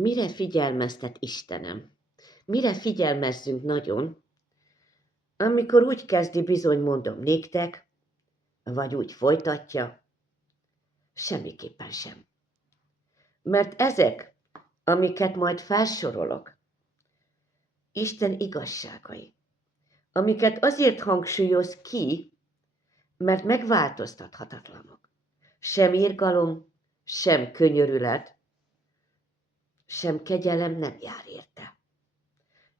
Mire figyelmeztet Istenem? Mire figyelmezzünk nagyon, amikor úgy kezdi, bizony mondom néktek, vagy úgy folytatja? Semmiképpen sem. Mert ezek, amiket majd felsorolok, Isten igazságai, amiket azért hangsúlyoz ki, mert megváltoztathatatlanok. Sem irgalom, sem könyörület, sem kegyelem nem jár érte.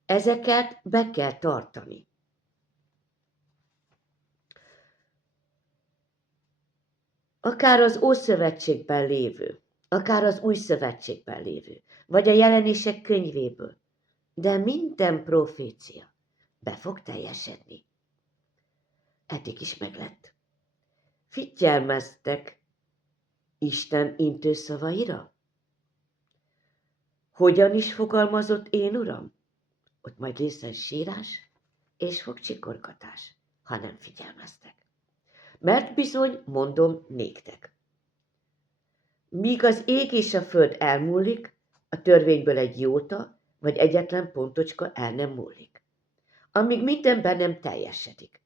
Ezeket be kell tartani. Akár az Ószövetségben lévő, akár az Új Szövetségben lévő, vagy a Jelenések könyvéből, de minden profécia be fog teljesedni. Eddig is meglett. Figyelmeztek Isten intőszavaira? Hogyan is fogalmazott én, Uram? Ott majd lészen sírás és fogcsikorgatás, ha nem figyelmeztek. Mert bizony, mondom néktek. Míg az ég és a föld elmúlik, a törvényből egy jóta, vagy egyetlen pontocska el nem múlik. Amíg mindenben nem teljesedik.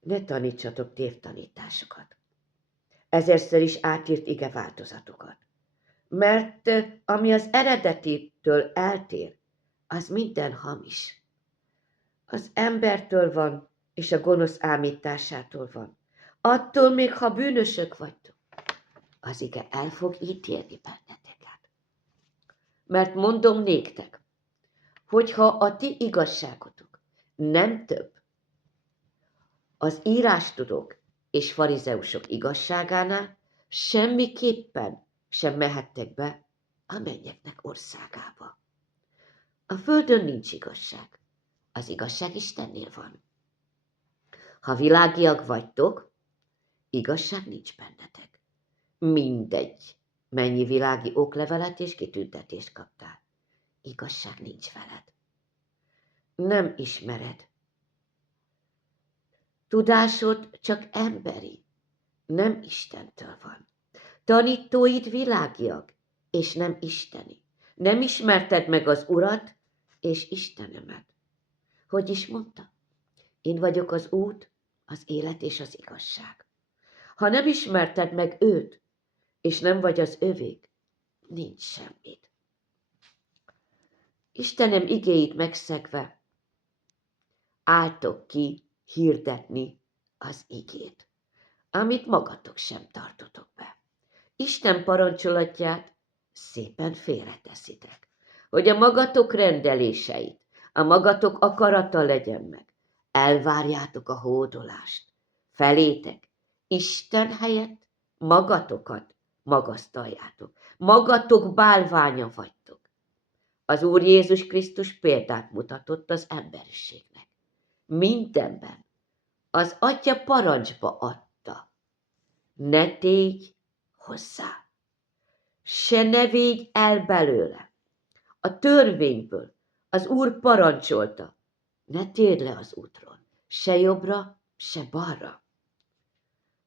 Ne tanítsatok tévtanításokat. Ezerszer is átírt ige változatokat. Mert ami az eredetitől eltér, az minden hamis. Az embertől van, és a gonosz ámításától van. Attól még, ha bűnösök vagytok, az ige el fog ítélni benneteket. Mert mondom néktek, hogyha a ti igazságotok nem több az írástudók és farizeusok igazságánál, semmiképpen sem mehettek be a mennyeknek országába. A földön nincs igazság. Az igazság Istennél van. Ha világiak vagytok, igazság nincs bennetek. Mindegy, mennyi világi oklevelet és kitüntetést kaptál. Igazság nincs veled. Nem ismered. Tudásod csak emberi, nem Istentől van. Tanítóid világiak, és nem isteni. Nem ismerted meg az Urat és Istenemet. Hogy is mondta? Én vagyok az út, az élet és az igazság. Ha nem ismerted meg őt, és nem vagy az övék, nincs semmit. Istenem igéit megszegve, álltok ki hirdetni az igét, amit magatok sem tartotok be. Isten parancsolatját szépen félreteszitek, hogy a magatok rendeléseit, a magatok akarata legyen meg. Elvárjátok a hódolást. Felétek Isten helyett magatokat magasztaljátok. Magatok bálványa vagytok. Az Úr Jézus Krisztus példát mutatott az emberiségnek. Mindenben az Atya parancsba adta. Ne tégy hozzá, se ne végy el belőle. A törvényből az Úr parancsolta, ne térd le az útról, se jobbra, se balra.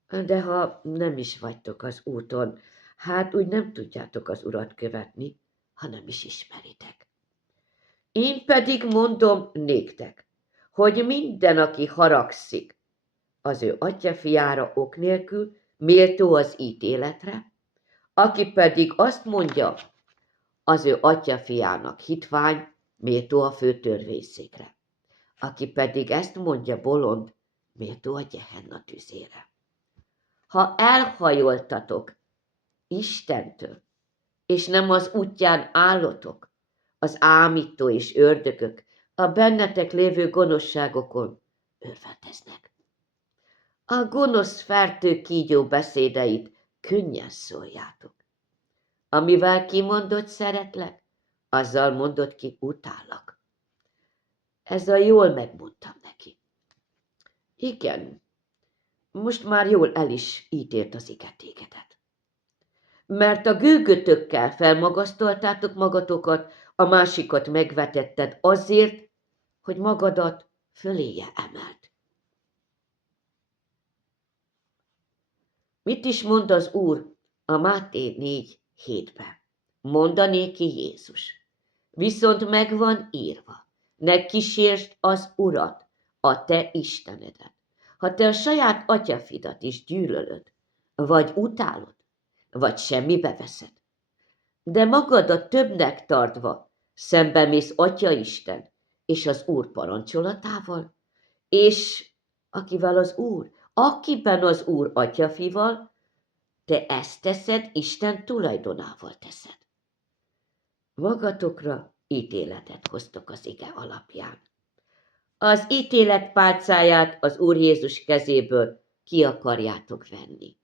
De ha nem is vagytok az úton, hát úgy nem tudjátok az Urat követni, ha nem is ismeritek. Én pedig mondom néktek, hogy minden, aki haragszik az ő atyafiára ok nélkül, méltó az ítéletre, aki pedig azt mondja, az ő atyafiának hitvány, méltó a fő törvényszékre. Aki pedig ezt mondja bolond, méltó a Gehenna tüzére. Ha elhajoltatok Istentől, és nem az útján állotok, az ámító és ördögök a bennetek lévő gonoszságokon örvendeznek. A gonosz fertő kígyó beszédeit könnyen szóljátok. Amivel kimondott szeretlek, azzal mondott ki utállak. Ezzel jól megmondtam neki. Igen, most már jól el is ítélt az ige tégedet. Mert a gőgötökkel felmagasztaltátok magatokat, a másikat megvetetted azért, hogy magadat föléje emelt. Mit is mond az Úr a Máté 4:7-ben? mondanéki Jézus. Viszont meg van írva, ne kísértsd az Urat, a te Istenedet. Ha te a saját atyafidat is gyűlölöd, vagy utálod, vagy semmibe veszed, de magadat többnek tartva szembemész Atya Isten és az Úr parancsolatával, és akiben az Úr atyafival, te ezt teszed, Isten tulajdonával teszed. Magatokra ítéletet hoztok az ige alapján. Az ítélet pálcáját az Úr Jézus kezéből ki akarjátok venni.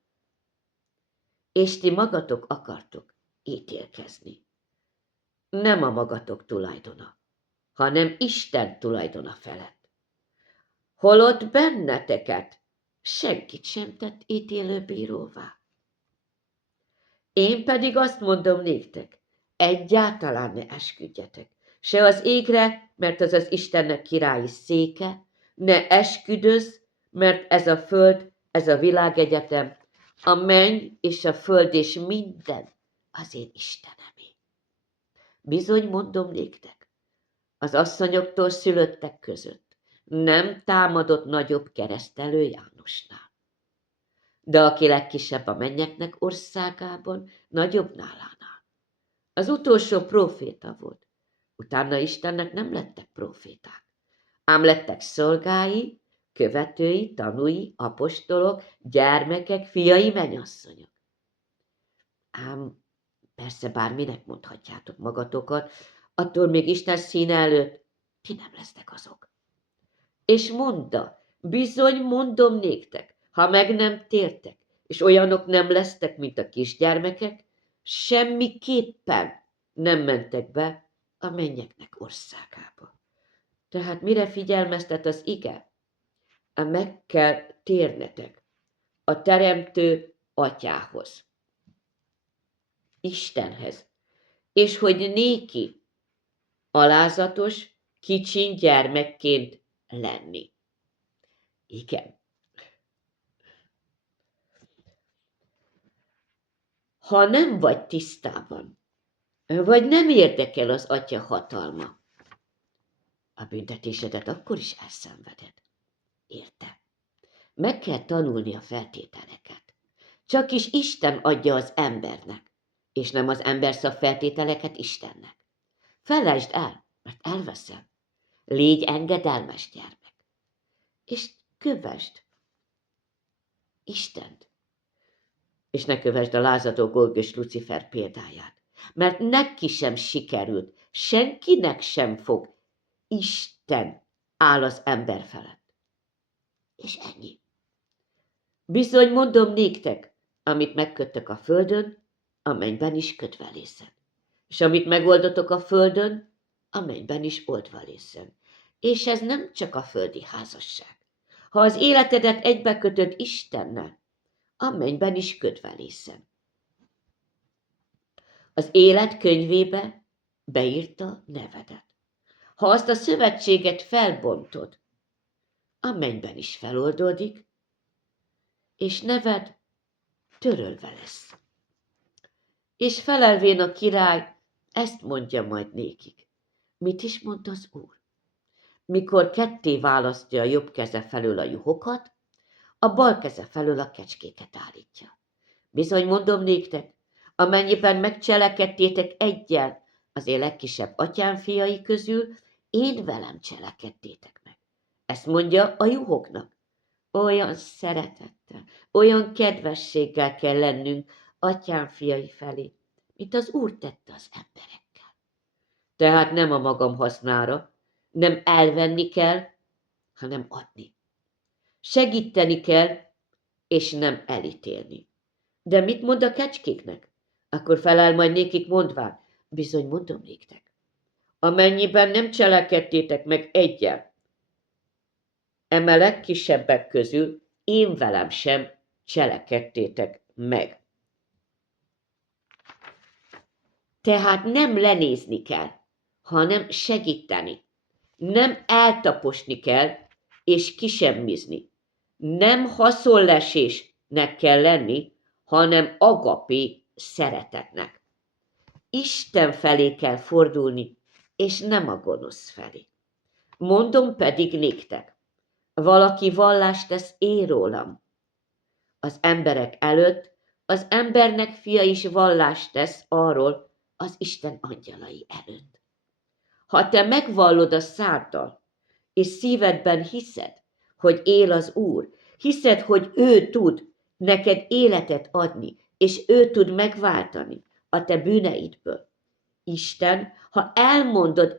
És ti magatok akartok ítélkezni. Nem a magatok tulajdona, hanem Isten tulajdona felett. Holott benneteket senkit sem tett ítélőbíróvá. Én pedig azt mondom néktek, egyáltalán ne esküdjetek, se az égre, mert az az Istennek királyi széke, ne esküdözz, mert ez a föld, ez a világegyetem, a menny és a föld és minden az én Istenemé. Bizony mondom néktek, az asszonyoktól szülöttek között nem támadott nagyobb keresztelő Jánosnál. De aki legkisebb a mennyeknek országában, nagyobb nálánál. Az utolsó próféta volt. Utána Istennek nem lettek próféták, ám lettek szolgái, követői, tanúi, apostolok, gyermekek, fiai, mennyasszonyok. Ám persze bárminek mondhatjátok magatokat, attól még Isten színe előtt ti nem lesztek azok. És mondta, bizony mondom néktek, ha meg nem tértek, és olyanok nem lesztek, mint a kisgyermekek, semmiképpen nem mentek be a mennyeknek országába. Tehát mire figyelmeztet az ige? Meg kell térnetek a Teremtő Atyához, Istenhez, és hogy néki alázatos, kicsin gyermekként lenni. Igen. Ha nem vagy tisztában, vagy nem érdekel az Atya hatalma, a büntetésedet akkor is elszenveded. Érte? Meg kell tanulni a feltételeket. Csak is Isten adja az embernek, és nem az ember szab feltételeket Istennek. Felejtsd el, mert elveszem. Légy engedelmes gyermek, és kövesd Istent. És ne kövesd a lázadó Golgös Lucifer példáját, mert neki sem sikerült, senkinek sem fog. Isten áll az ember felett. És ennyi. Bizony mondom néktek, amit megköttek a földön, a mennyben is kötve lészen. És amit megoldotok a földön, a mennyben is oldva lészen. És ez nem csak a földi házasság. Ha az életedet egybekötöd Istennel, a mennyben is kötve lészen. Az élet könyvébe beírta nevedet. Ha azt a szövetséget felbontod, a mennyben is feloldódik, és neved törölve lesz. És felelvén a király ezt mondja majd nékik. Mit is mond az Úr? Mikor ketté választja a jobb keze felől a juhokat, a bal keze felől a kecskéket állítja. Bizony mondom néktek, amennyiben megcselekedtétek eggyel az én legkisebb atyám fiai közül, én velem cselekedtétek meg. Ezt mondja a juhoknak. Olyan szeretettel, olyan kedvességgel kell lennünk atyám fiai felé, mint az Úr tette az emberekkel. Tehát nem a magam hasznára, nem elvenni kell, hanem adni. Segíteni kell, és nem elítélni. De mit mond a kecskéknek? Akkor felel majd nékik mondván, bizony mondom néktek. Amennyiben nem cselekedtétek meg egyel, eme legkisebbek közül én velem sem cselekedtétek meg. Tehát nem lenézni kell, hanem segíteni. Nem eltaposni kell, és kisemmizni. Nem haszonlesésnek kell lenni, hanem agapé szeretetnek. Isten felé kell fordulni, és nem a gonosz felé. Mondom pedig néktek, valaki vallást tesz én rólam az emberek előtt, az embernek fia is vallást tesz arról az Isten angyalai előtt. Ha te megvallod a száddal, és szívedben hiszed, hogy él az Úr, hiszed, hogy ő tud neked életet adni, és ő tud megváltani a te bűneidből. Isten, ha elmondod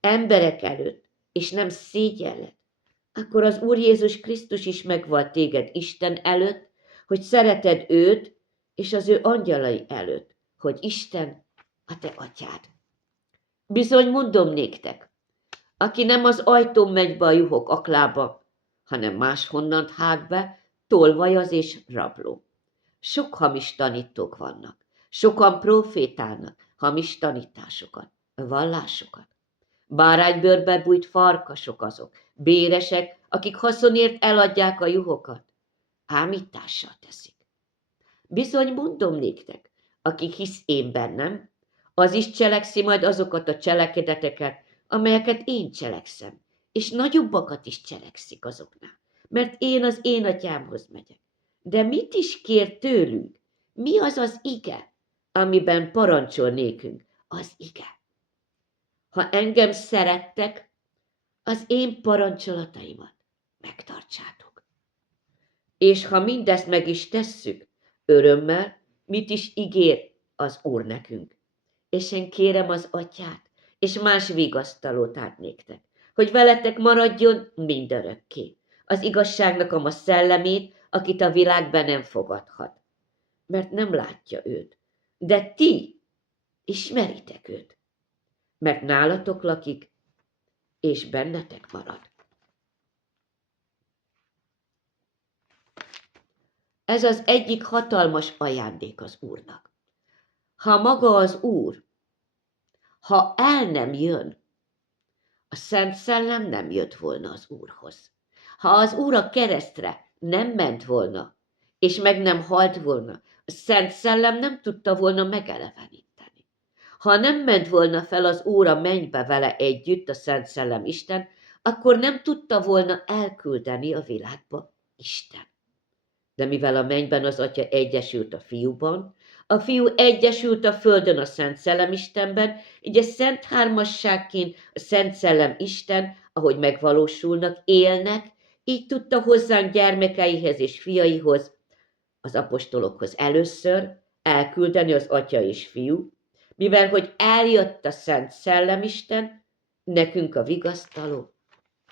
emberek előtt, és nem szégyelled, akkor az Úr Jézus Krisztus is megvall téged Isten előtt, hogy szereted őt, és az ő angyalai előtt, hogy Isten a te atyád. Bizony mondom néktek, aki nem az ajtón megy be a juhok aklába, hanem máshonnan hág be, tolvajaz és rabló. Sok hamis tanítók vannak, sokan profétálnak hamis tanításokat, vallásokat. Báránybőrbe bújt farkasok azok, béresek, akik haszonért eladják a juhokat. Ámítással teszik. Bizony mondom néktek, aki hisz én bennem, az is cselekszi majd azokat a cselekedeteket, amelyeket én cselekszem, és nagyobbakat is cselekszik azoknál, mert én az én atyámhoz megyek. De mit is kér tőlünk? Mi az az ige, amiben parancsol nékünk? Az ige. Ha engem szerettek, az én parancsolataimat megtartsátok. És ha mindezt meg is tesszük, örömmel, mit is ígér az Úr nekünk. És én kérem az atyát, és más vigasztalót át néktek, hogy veletek maradjon mindörökké. Az igazságnak a szellemét, akit a világ be nem fogadhat. Mert nem látja őt. De ti ismeritek őt. Mert nálatok lakik, és bennetek marad. Ez az egyik hatalmas ajándék az Úrnak. Ha maga az Úr, ha el nem jön, a Szent Szellem nem jött volna az Úrhoz. Ha az Úr a keresztre nem ment volna, és meg nem halt volna, a Szent Szellem nem tudta volna megeleveníteni. Ha nem ment volna fel az Úr a mennybe vele együtt, a Szent Szellem Isten, akkor nem tudta volna elküldeni a világba Isten. De mivel a mennyben az Atya egyesült a Fiúban, a Fiú egyesült a földön a Szent Szellem Istenben, így a Szent Hármasságként a Szent Szellem Isten, ahogy megvalósulnak, élnek, így tudta hozzánk gyermekeihez és fiaihoz, az apostolokhoz először elküldeni az Atya és Fiú, mivel hogy eljött a Szent Szellem Isten, nekünk a vigasztaló,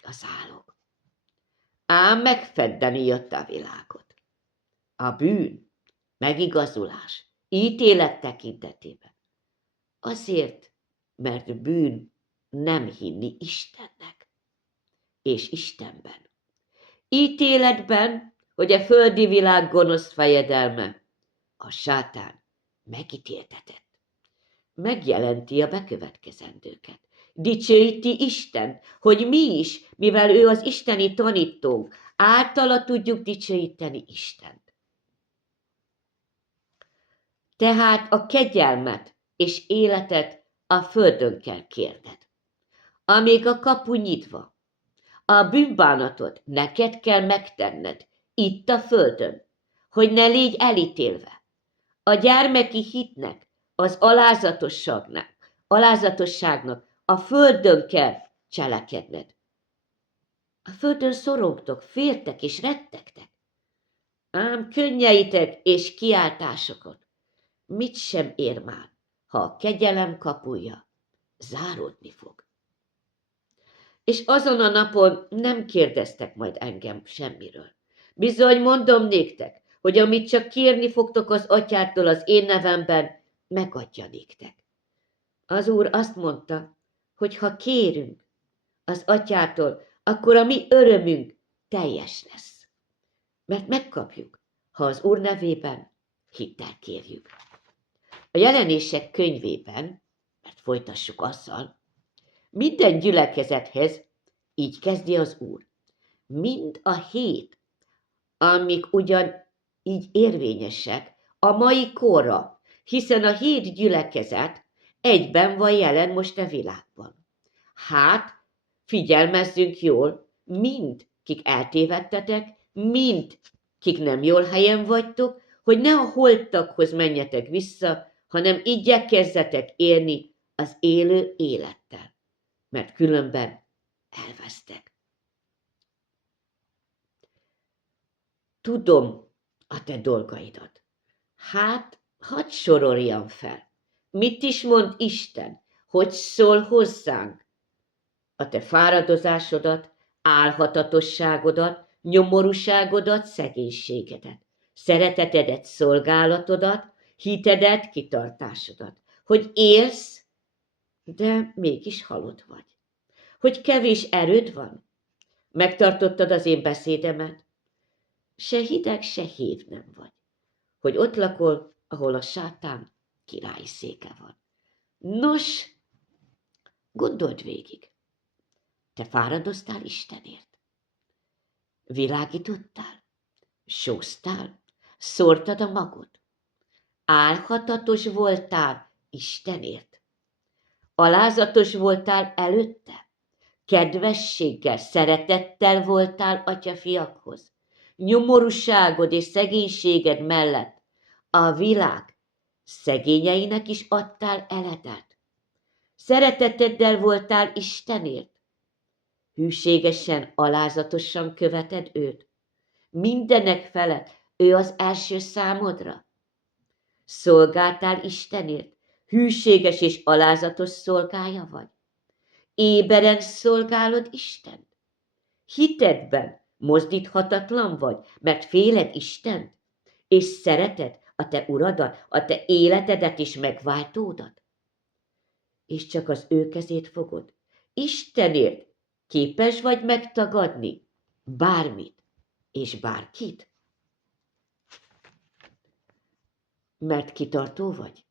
az zálog. Ám megfeddeni jött a világot. A bűn, megigazulás, ítélet tekintetében. Azért, mert bűn nem hinni Istennek és Istenben. Ítéletben, hogy a földi világ gonosz fejedelme, a sátán megítéltetett. Megjelenti a bekövetkezendőket. Dicsőíti Isten, hogy mi is, mivel ő az isteni tanítónk, általa tudjuk dicsőíteni Istent. Tehát a kegyelmet és életet a földön kell kérned. Amíg a kapu nyitva, a bűnbánatot neked kell megtenned, itt a földön, hogy ne légy elítélve. A gyermeki hitnek, az alázatosságnak a földön kell cselekedned. A földön szorongtok, féltek és rettegtek. Ám könnyeitek és kiáltásokat mit sem ér már, ha a kegyelem kapuja záródni fog. És azon a napon nem kérdeztek majd engem semmiről. Bizony mondom néktek, hogy amit csak kérni fogtok az atyától az én nevemben, megadja néktek. Az Úr azt mondta, hogy ha kérünk az atyától, akkor a mi örömünk teljes lesz. Mert megkapjuk, ha az Úr nevében hittel kérjük. A Jelenések könyvében, mert folytassuk azzal, minden gyülekezethez így kezdi az Úr. Mind a 7, amik ugyan így érvényesek a mai korra, hiszen a 7 gyülekezet egyben van jelen most a világban. Hát, figyelmezzünk jól, mind, kik eltévedtetek, mind, kik nem jól helyen vagytok, hogy ne a holtakhoz menjetek vissza, hanem igyekezzetek élni az élő élettel, mert különben elvesztek. Tudom a te dolgaidat. Hát, hadd soroljam fel. Mit is mond Isten? Hogy szól hozzánk? A te fáradozásodat, álhatatosságodat, nyomorúságodat, szegénységedet, szeretetedet, szolgálatodat, hitedet, kitartásodat. Hogy élsz, de mégis halott vagy. Hogy kevés erőd van. Megtartottad az én beszédemet, se hideg, se hív nem vagy. Hogy ott lakol, ahol a sátán királyi széke van. Nos, gondold végig. Te fáradoztál Istenért. Világítottál, sóztál, szórtad a magod. Álhatatos voltál Istenért. Alázatos voltál előtte. Kedvességgel, szeretettel voltál atyafiakhoz. Nyomorúságod és szegénységed mellett a világ szegényeinek is adtál eledet. Szereteteddel voltál Istenért. Hűségesen, alázatosan követed őt. Mindenek felett ő az első számodra. Szolgáltál Istenért. Hűséges és alázatos szolgája vagy. Éberen szolgálod Istent. Hitedben mozdíthatatlan vagy, mert féled Istent, és szereted a te uradat, a te életedet és megváltódat. És csak az ő kezét fogod. Istenért képes vagy megtagadni bármit és bárkit? Mert kitartó vagy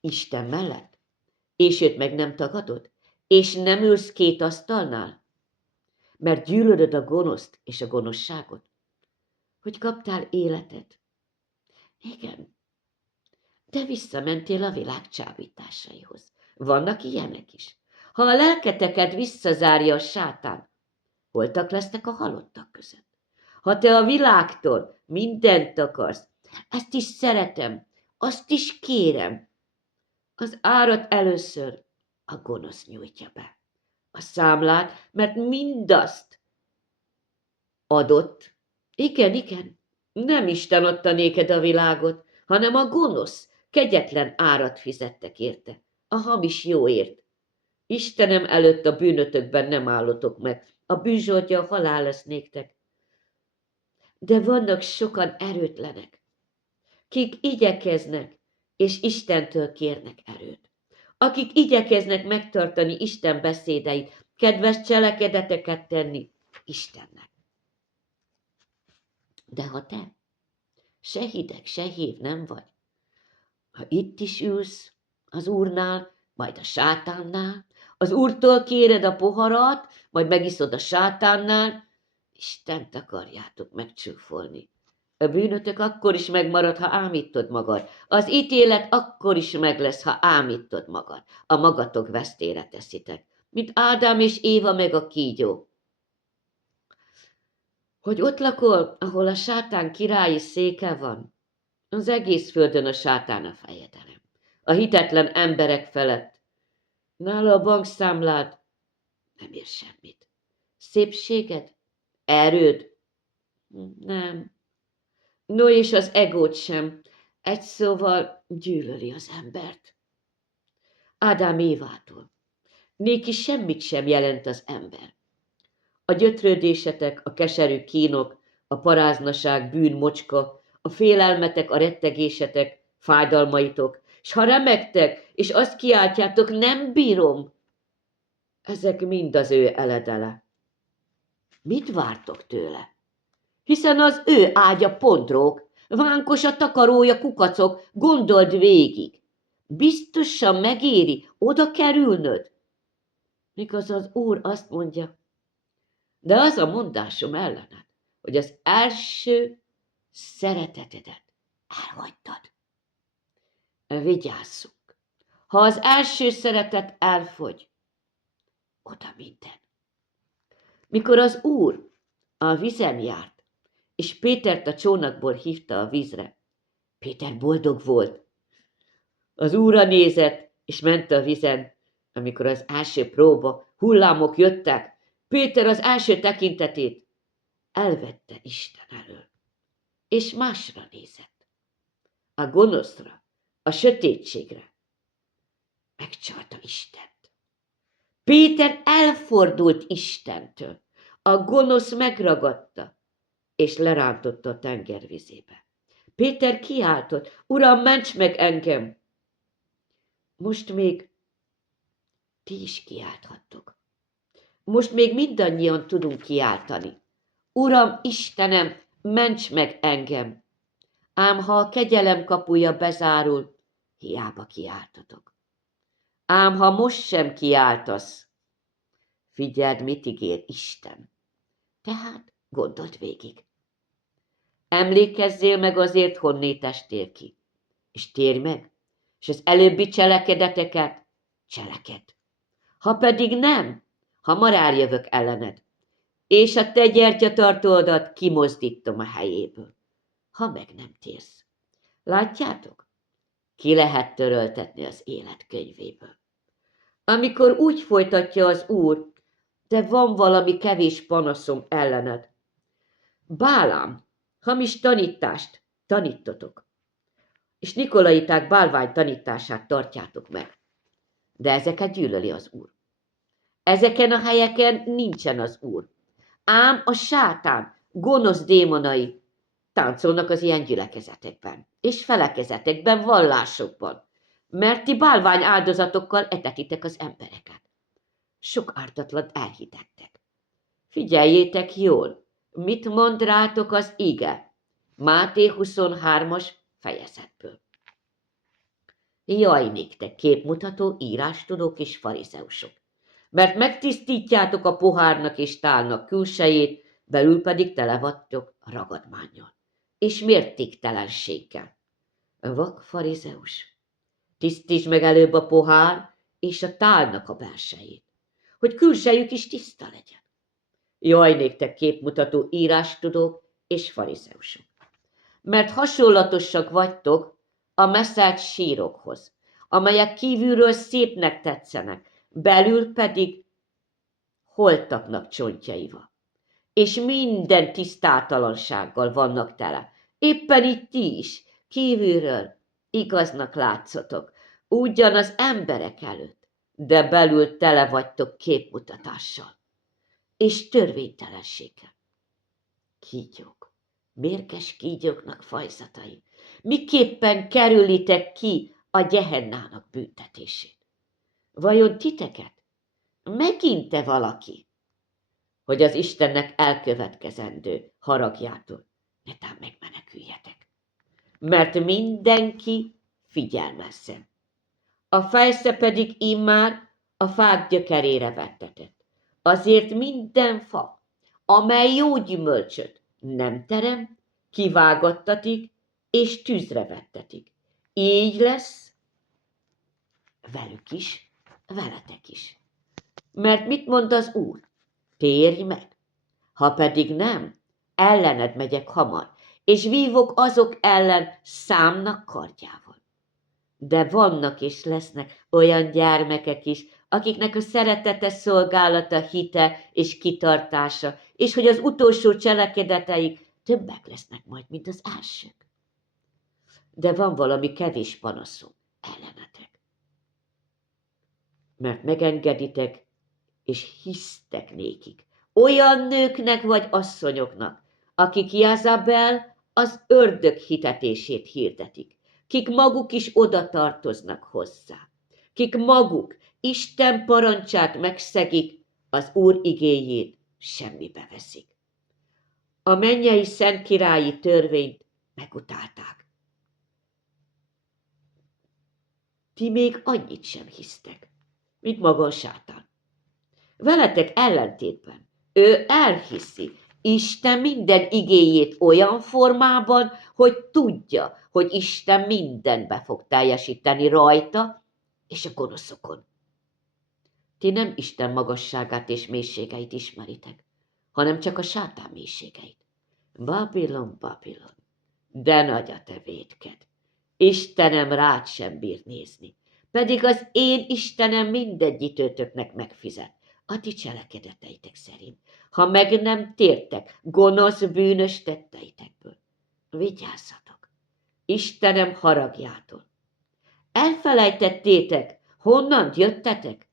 Isten mellett, és őt meg nem tagadod, és nem ülsz két asztalnál, mert gyűlölöd a gonoszt és a gonoszságot, hogy kaptál életet. Igen, de visszamentél a világ csábításaihoz. Vannak ilyenek is. Ha a lelketeket visszazárja a sátán, holtak lesznek a halottak között. Ha te a világtól mindent akarsz, ezt is szeretem, azt is kérem, az árat először a gonosz nyújtja be. A számlát, mert mindazt adott. Igen, nem Isten adta néked a világot, hanem a gonosz, kegyetlen árat fizettek érte, a hamis jóért. Istenem előtt a bűnötökben nem állotok meg, a bűnzsoldja a halál lesz néktek. De vannak sokan erőtlenek, kik igyekeznek, és Istentől kérnek erőt. Akik igyekeznek megtartani Isten beszédeit, kedves cselekedeteket tenni Istennek. De ha te se hideg, se hív nem vagy, ha itt is ülsz az Úrnál, majd a sátánnál, az Úrtól kéred a poharat, majd megiszod a sátánnál, Istent akarjátok megcsúfolni. A bűnötök akkor is megmarad, ha ámítod magad. Az ítélet akkor is meg lesz, ha ámítod magad. A magatok vesztére teszitek, mint Ádám és Éva meg a kígyó. Hogy ott lakol, ahol a sátán királyi széke van, az egész földön a sátán a fejedelem. A hitetlen emberek felett. Nála a bankszámlád nem ér semmit. Szépséged? Erőd? Nem. No, és az egót sem. Egy szóval gyűlöli az embert. Ádám Évától. Néki semmit sem jelent az ember. A gyötrődésetek, a keserű kínok, a paráznaság, bűn, mocska, a félelmetek, a rettegésetek, fájdalmaitok, s ha remegtek, és azt kiáltjátok, nem bírom, ezek mind az ő eledele. Mit vártok tőle? Hiszen az ő ágya pontrók, vánkos a takarója kukacok, gondold végig. Biztosan megéri oda kerülnöd. Mikor az Úr azt mondja, de az a mondásom ellened, hogy az első szeretetedet elhagytad. Vigyázzunk. Ha az első szeretet elfogy, oda minden. Mikor az úr a vízen járt, és Pétert a csónakból hívta a vízre, Péter boldog volt. Az úrra nézett, és ment a vízen. Amikor az első próba, hullámok jöttek, Péter az első tekintetét elvette Isten elől, és másra nézett. A gonoszra, a sötétségre. Megcsalta Istent. Péter elfordult Istentől. A gonosz megragadta, és lerántotta a tengervizébe. Péter kiáltott, Uram, ments meg engem! Most még ti is kiálthattok. Most még mindannyian tudunk kiáltani. Uram, Istenem, ments meg engem! Ám ha a kegyelem kapuja bezárul, hiába kiáltatok. Ám ha most sem kiáltasz, figyeld, mit ígér Isten. Tehát gondold végig. Emlékezzél meg azért, honnét estél ki, és térj meg, és az előbbi cselekedeteket cselekedd. Ha pedig nem, hamar jövök ellened, és a te gyertyatartódat kimozdítom a helyéből, ha meg nem térsz. Látjátok? Ki lehet töröltetni az élet könyvéből. Amikor úgy folytatja az Úr, de van valami kevés panaszom ellened. Bálám, hamis tanítást tanítotok, és Nikolaiták bálvány tanítását tartjátok meg. De ezeket gyűlöli az Úr. Ezeken a helyeken nincsen az Úr. Ám a sátán gonosz démonai táncolnak az ilyen gyülekezetekben, és felekezetekben, vallásokban, mert ti bálvány áldozatokkal etetitek az embereket. Sok ártatlant elhitettek. Figyeljétek jól, mit mond rátok az ige, Máté 23-as fejezetből. Jaj néktek, képmutató, írástudók és farizeusok, mert megtisztítjátok a pohárnak és tálnak külsejét, belül pedig tele vagytok ragadmánnyal, és mértéktelenséggel. Vak farizeus, tisztítsd meg előbb a pohár és a tálnak a belsejét, hogy külsejük is tiszta legyen. Jaj néktek, képmutató, írástudók és farizeusok, mert hasonlatosak vagytok a meszelt sírokhoz, amelyek kívülről szépnek tetszenek, belül pedig holtaknak csontjaival, és minden tisztátalansággal vannak tele. Éppen így ti is kívülről igaznak látszotok, ugyan az emberek előtt, de belül tele vagytok képmutatással és törvénytelenséggel. Kígyók, mérges kígyóknak fajzatai, miképpen kerülitek ki a gyehennának büntetését? Vajon titeket megint-e valaki, hogy az Istennek elkövetkezendő haragjától netán megmeneküljetek? Mert mindenki figyelmezzen. A fejsze pedig immár a fák gyökerére vettetett. Azért minden fa, amely jó gyümölcsöt nem terem, kivágattatik és tűzre vettetik. Így lesz velük is, veletek is. Mert mit mond az Úr? Térj meg! Ha pedig nem, ellened megyek hamar, és vívok azok ellen számnak kardjával. De vannak és lesznek olyan gyermekek is, akiknek a szeretete szolgálata, hite és kitartása, és hogy az utolsó cselekedeteik többek lesznek majd, mint az elsők. De van valami kevés panaszom ellenetek. Mert megengeditek, és hisztek nékik. Olyan nőknek vagy asszonyoknak, akik Jezabel az ördög hitetését hirdetik, kik maguk is oda tartoznak hozzá, kik maguk Isten parancsát megszegik, az Úr igéjét semmibe veszik. A mennyei szentkirályi törvényt megutálták. Ti még annyit sem hisztek, mint maga a sátán. Veletek ellentétben ő elhiszi, Isten minden igéjét olyan formában, hogy tudja, hogy Isten mindent be fog teljesíteni rajta és a gonoszokon. Ti nem Isten magasságát és mélységeit ismeritek, hanem csak a sátán mélységeit. Babilon, Babilon, de nagy a te vétked. Istenem rád sem bír nézni, pedig az én Istenem mindegyitőtöknek megfizet, a ti cselekedeteitek szerint, ha meg nem tértek gonosz, bűnös tetteitekből. Vigyázzatok, Istenem haragjától. Elfelejtettétek, honnan jöttetek?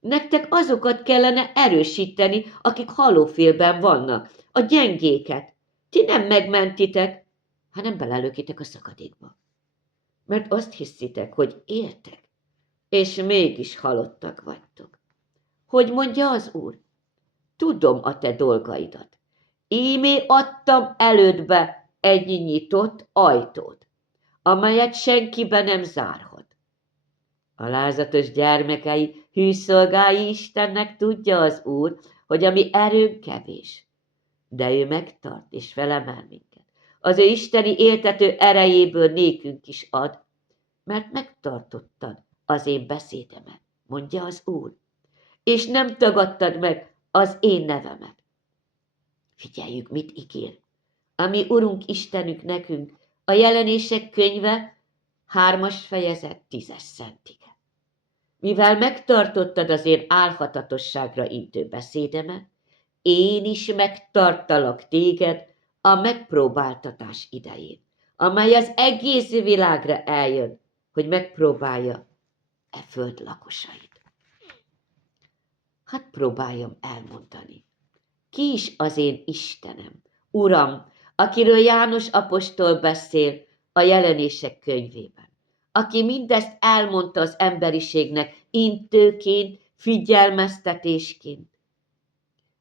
Nektek azokat kellene erősíteni, akik halófélben vannak, a gyengéket. Ti nem megmentitek, hanem belelökitek a szakadékba. Mert azt hiszitek, hogy éltek, és mégis halottak vagytok. Hogy mondja az Úr? Tudom a te dolgaidat. Ímé adtam elődbe egy nyitott ajtót, amelyet senki be nem zárhat. A lázatos gyermekei, hűszolgái Istennek tudja az Úr, hogy a mi erőnk kevés, de ő megtart és felemel minket. Az ő isteni éltető erejéből nékünk is ad, mert megtartottad az én beszédemet, mondja az Úr, és nem tagadtad meg az én nevemet. Figyeljük, mit ígér. Ami Urunk Istenünk nekünk, a Jelenések könyve 3. fejezet 10. szentige. Mivel megtartottad az én álhatatosságra intő beszédemet, én is megtartalak téged a megpróbáltatás idején, amely az egész világra eljön, hogy megpróbálja e föld lakosait. Hát próbáljam elmondani. Ki is az én Istenem, Uram, akiről János apostol beszél a Jelenések könyvében, aki mindezt elmondta az emberiségnek intőként, figyelmeztetésként,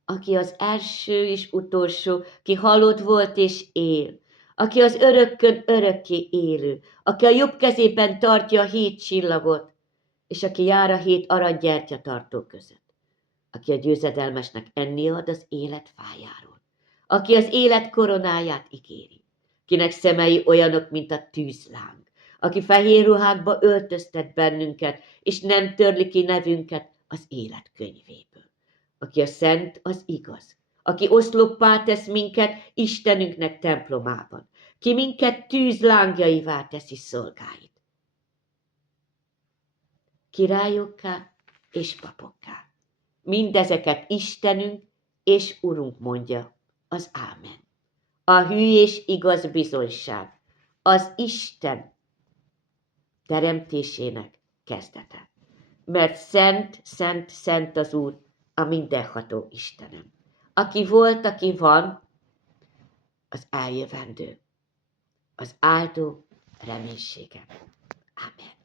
aki az első és utolsó, ki halott volt és él, aki az örökkön örökké élő, aki a jobb kezében tartja a 7 csillagot, és aki jár a 7 aranygyertyatartó között, aki a győzedelmesnek enni ad az élet fájáról, aki az élet koronáját ígéri, kinek szemei olyanok, mint a tűzláng, aki fehér ruhákba öltöztet bennünket, és nem törli ki nevünket az élet könyvéből, aki a szent, az igaz, aki oszloppá tesz minket Istenünknek templomában, ki minket tűzlángjaivá teszi szolgáit. Királyokká és papokká. Mindezeket Istenünk és Urunk mondja, az Ámen. A hű és igaz bizonyság, az Isten teremtésének kezdete. Mert szent, szent, szent az Úr, a mindenható Istenem. Aki volt, aki van, az eljövendő, az áldó reménysége. Amen.